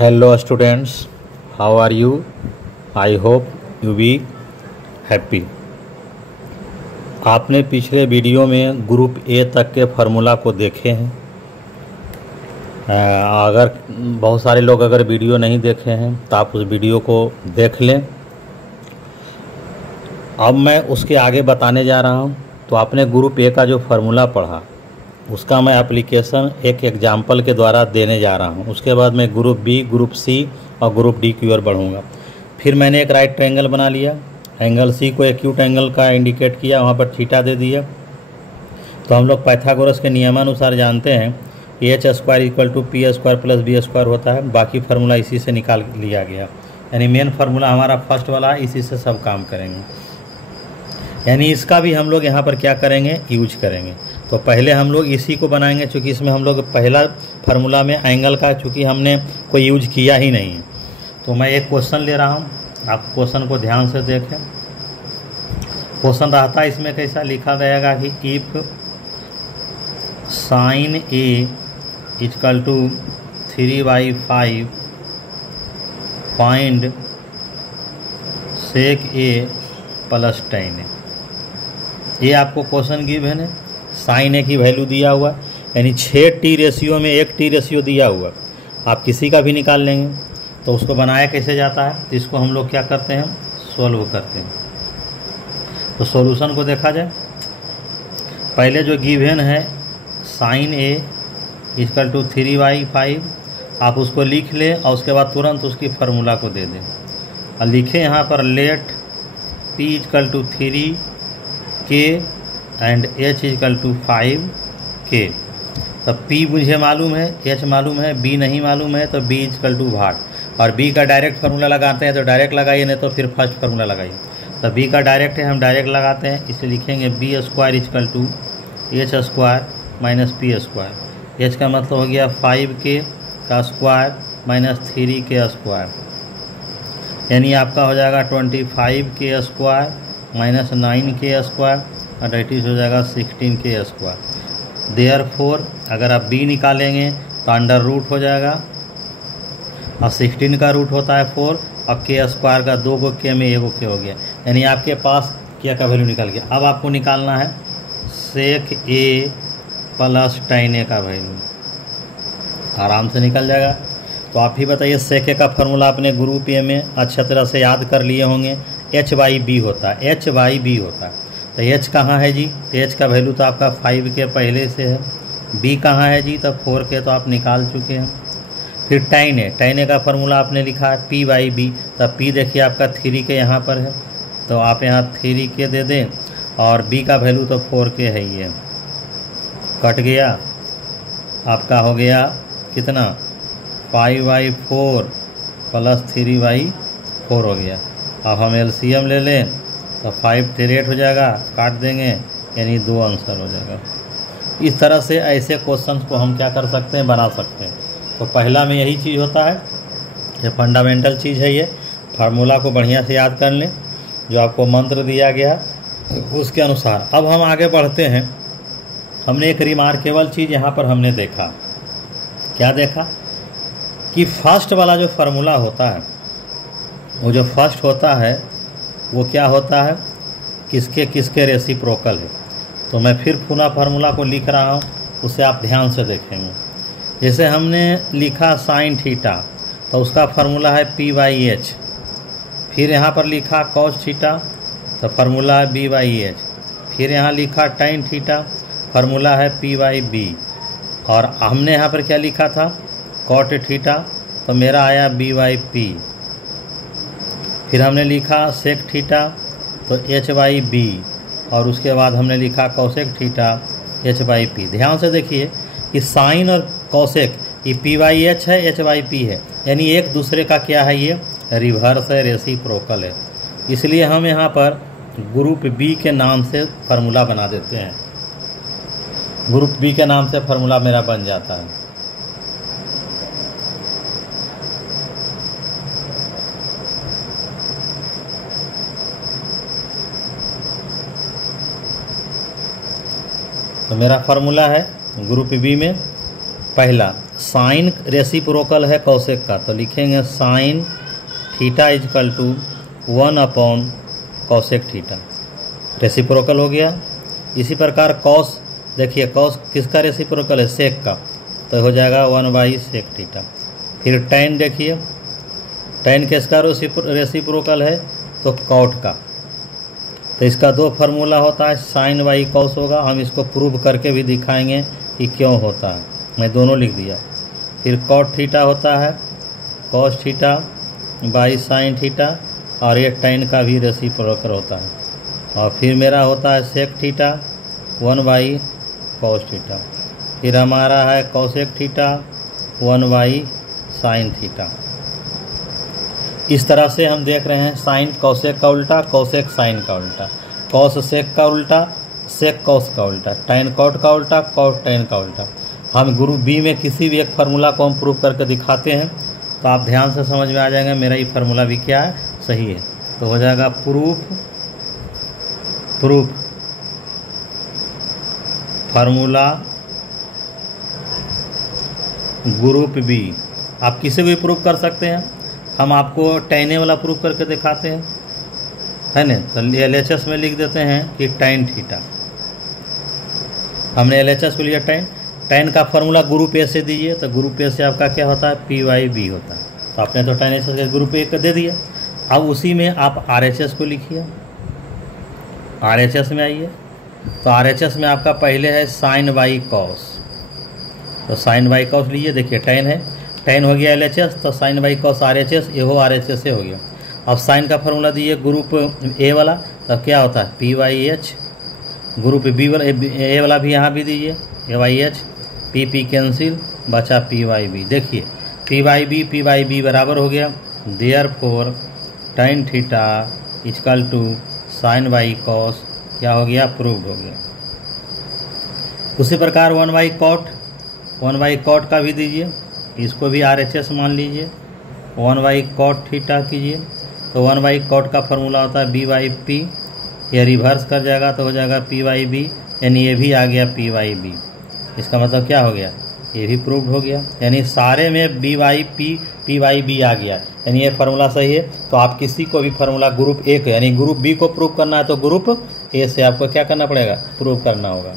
Hello students, how are you? I hope you be happy. आपने पिछले video में group A तक के फार्मूला को देखे हैं। अगर बहुत सारे लोग अगर वीडियो नहीं देखे हैं तो आप उस वीडियो को देख लें। अब मैं उसके आगे बताने जा रहा हूं। तो आपने ग्रुप ए का जो फार्मूला पढ़ा उसका मैं एप्लीकेशन एक एग्जाम्पल के द्वारा देने जा रहा हूं। उसके बाद मैं ग्रुप बी, ग्रुप सी और ग्रुप डी की ओर बढ़ूँगा। फिर मैंने एक राइट ट्रायंगल बना लिया, एंगल सी को एक्यूट एंगल का इंडिकेट किया, वहाँ पर थीटा दे दिया। तो हम लोग पाइथागोरस के नियमानुसार जानते हैं कि H square equal to P square plus B square होता है। बाकी फार्मूला इसी से निकाल लिया गया, यानी मेन फार्मूला हमारा फर्स्ट वाला है, इसी से सब काम करेंगे। यानी इसका भी हम लोग यहाँ पर क्या करेंगे, यूज करेंगे। तो पहले हम लोग इसी को बनाएंगे, चूँकि इसमें हम लोग पहला फार्मूला में एंगल का चूँकि हमने कोई यूज किया ही नहीं है। तो मैं एक क्वेश्चन ले रहा हूँ, आप क्वेश्चन को ध्यान से देखें। क्वेश्चन रहता है इसमें कैसा लिखा गएगा कि if sine A equal to 3/5 find sec A plus tan A. ये आपको क्वेश्चन गिवन है, साइन ए की वैल्यू दिया हुआ, यानी 6t रेशियो में 1t रेशियो दिया हुआ। आप किसी का भी निकाल लेंगे। तो उसको बनाया कैसे जाता है, तो इसको हम लोग क्या करते हैं, सॉल्व करते हैं। तो सॉल्यूशन को देखा जाए, पहले जो गिवन है साइन ए इक्वल टू 3/5, आप उसको लिख लें और उसके बाद तुरंत उसकी फार्मूला को दे दें और लिखें यहाँ पर let p equal to 3k and h equal to 5k। तो p मुझे मालूम है, h मालूम है, b नहीं मालूम है, तो b इक्वल टू भाग, और b का डायरेक्ट फार्मूला लगाते हैं तो डायरेक्ट लगाइए, नहीं तो फिर फर्स्ट फार्मूला लगाइए। तो b का डायरेक्ट है, हम डायरेक्ट लगाते हैं, इसे लिखेंगे b square equal to h square minus p square. h का मतलब हो गया 5k का स्क्वायर माइनस 3k स्क्वायर, यानी आपका हो जाएगा 25k square minus 9k square और डेट इज हो जाएगा 16k स्क्वायर। देयरफॉर अगर आप b निकालेंगे तो अंडर रूट हो जाएगा, और 16 का रूट होता है 4, और k स्क्वायर का 2 को k में 1 को k हो गया, यानी आपके पास k का वैल्यू निकल गया। अब आपको निकालना है सेक ए प्लस tan ए का वैल्यू, आराम से निकल जाएगा। तो आप ही बताइए, सेक ए का फार्मूला अपने ग्रुप ए में अच्छी तरह से याद कर लिए होंगे, h/b होता है, h/b होता है। तो h कहाँ है जी, h का वैल्यू तो आपका 5k पहले से है, b कहाँ है जी, तो 4k तो आप निकाल चुके हैं। फिर tan ए का फार्मूला आपने लिखा है p/b, तब p देखिए आपका 3k यहाँ पर है, तो आप यहाँ 3k दे दें, और b का वैल्यू तो 4k है, ये कट गया, आपका हो गया कितना 5/4 प्लस 3/4 हो गया। अब हम LCM ले लें तो 5 3 हो जाएगा, काट देंगे, यानी 2 आंसर हो जाएगा। इस तरह से ऐसे क्वेश्चंस को हम क्या कर सकते हैं, बना सकते हैं। तो पहला में यही चीज़ होता है, ये फंडामेंटल चीज़ है। ये फार्मूला को बढ़िया से याद कर लें, जो आपको मंत्र दिया गया उसके अनुसार। अब हम आगे बढ़ते हैं। हमने एक रिमार्केबल चीज़ यहाँ पर हमने देखा, क्या देखा कि फर्स्ट वाला जो फार्मूला होता है, वो जो फर्स्ट होता है वो क्या होता है, किसके किसके रेसिप्रोकल है। तो मैं फिर पुनः फार्मूला को लिख रहा हूँ, उसे आप ध्यान से देखेंगे। जैसे हमने लिखा साइन थीटा, तो उसका फार्मूला है p/h। फिर यहाँ पर लिखा कॉस थीटा, तो फार्मूला है b/h। फिर यहाँ लिखा टाइन थीटा, फार्मूला है p/b। और हमने यहाँ पर क्या लिखा था, कॉट थीटा, तो मेरा आया b/p। फिर हमने लिखा सेक थीटा, तो h/b, और उसके बाद हमने लिखा कौसेक थीटा h/p। ध्यान से देखिए कि साइन और कौसेक ये p/h है, h/p है, यानी एक दूसरे का क्या है, ये रिवर्स है, रेसिप्रोकल है। इसलिए हम यहाँ पर ग्रुप बी के नाम से फार्मूला बना देते हैं। ग्रुप बी के नाम से फार्मूला मेरा बन जाता है। तो मेरा फार्मूला है ग्रुप बी में पहला साइन रेसिप्रोकल है कॉसेक का, तो लिखेंगे sine theta is equal to 1 cosec theta, reciprocal हो गया। इसी प्रकार कॉस, देखिए कॉस किसका रेसिप्रोकल है, सेक का, तो हो जाएगा 1/सेक थीटा। फिर टैन देखिए, टैन किसका रेसिप्रोकल है, तो कॉट का, तो इसका 2 फार्मूला होता है, साइन बाई कॉस होगा। हम इसको प्रूव करके भी दिखाएंगे कि क्यों होता है, मैं दोनों लिख दिया। फिर कॉट थीटा होता है cos theta by sine theta, और ये टैन का भी रेसिप्रोकल होता है। और फिर मेरा होता है सेक थीटा 1/कॉस थीटा। फिर हमारा है कॉसेक थीटा 1/साइन थीटा। इस तरह से हम देख रहे हैं साइन कॉसेक का उल्टा, कॉसेक साइन का उल्टा, कॉस सेक का उल्टा, सेक कॉस का उल्टा, टैन कॉट का उल्टा, कॉट टैन का उल्टा। हम ग्रुप बी में किसी भी एक फार्मूला को हम प्रूव करके दिखाते हैं, तो आप ध्यान से समझ में आ जाएंगे मेरा ये फार्मूला भी क्या है, सही है। तो हो जाएगा प्रूफ फार्मूला ग्रुप बी। आप किसी भी प्रूफ कर सकते हैं, हम आपको टैने वाला प्रूफ करके दिखाते हैं, है ना। तो LHS में लिख देते हैं कि टैन थीटा, हमने LHS को लिया टैन, टैन का फार्मूला ग्रुप ए से दीजिए, तो ग्रुप ए से आपका क्या होता है, PYB होता है। तो आपने तो टैन HS ग्रुप ए का दे दिया। अब उसी में आप RHS को लिखिए, RHS में आइए, तो RHS में आपका पहले है साइन बाई कॉस, तो साइन बाई कॉस लीजिए, देखिए टैन है, टैन हो गया LHS, तो साइन बाई कॉस RHS, ये हो RHS से हो गया। अब साइन का फार्मूला दीजिए ग्रुप ए वाला, तब क्या होता है PYH, ग्रुप बी वाला ए वाला भी यहाँ भी दीजिए AYH, PP कैंसिल, बचा PYB। देखिए PYB बराबर हो गया, therefore tan theta equal to sine by cos, क्या हो गया, प्रूव्ड हो गया। उसी प्रकार 1/कॉट का भी दीजिए, इसको भी RHS मान लीजिए, 1/कॉट थीटा कीजिए, तो 1/कॉट का फार्मूला होता है B/P, ये रिवर्स कर जाएगा तो हो जाएगा PYB, यानी ये भी आ गया PYB। इसका मतलब क्या हो गया, ये भी प्रूव्ड हो गया, यानी सारे में B/P PYB आ गया, यानी ये फार्मूला सही है। तो आप किसी को भी फार्मूला ग्रुप ए यानी ग्रुप बी को प्रूव करना है, तो ग्रुप ए से आपको क्या करना पड़ेगा, प्रूव करना होगा।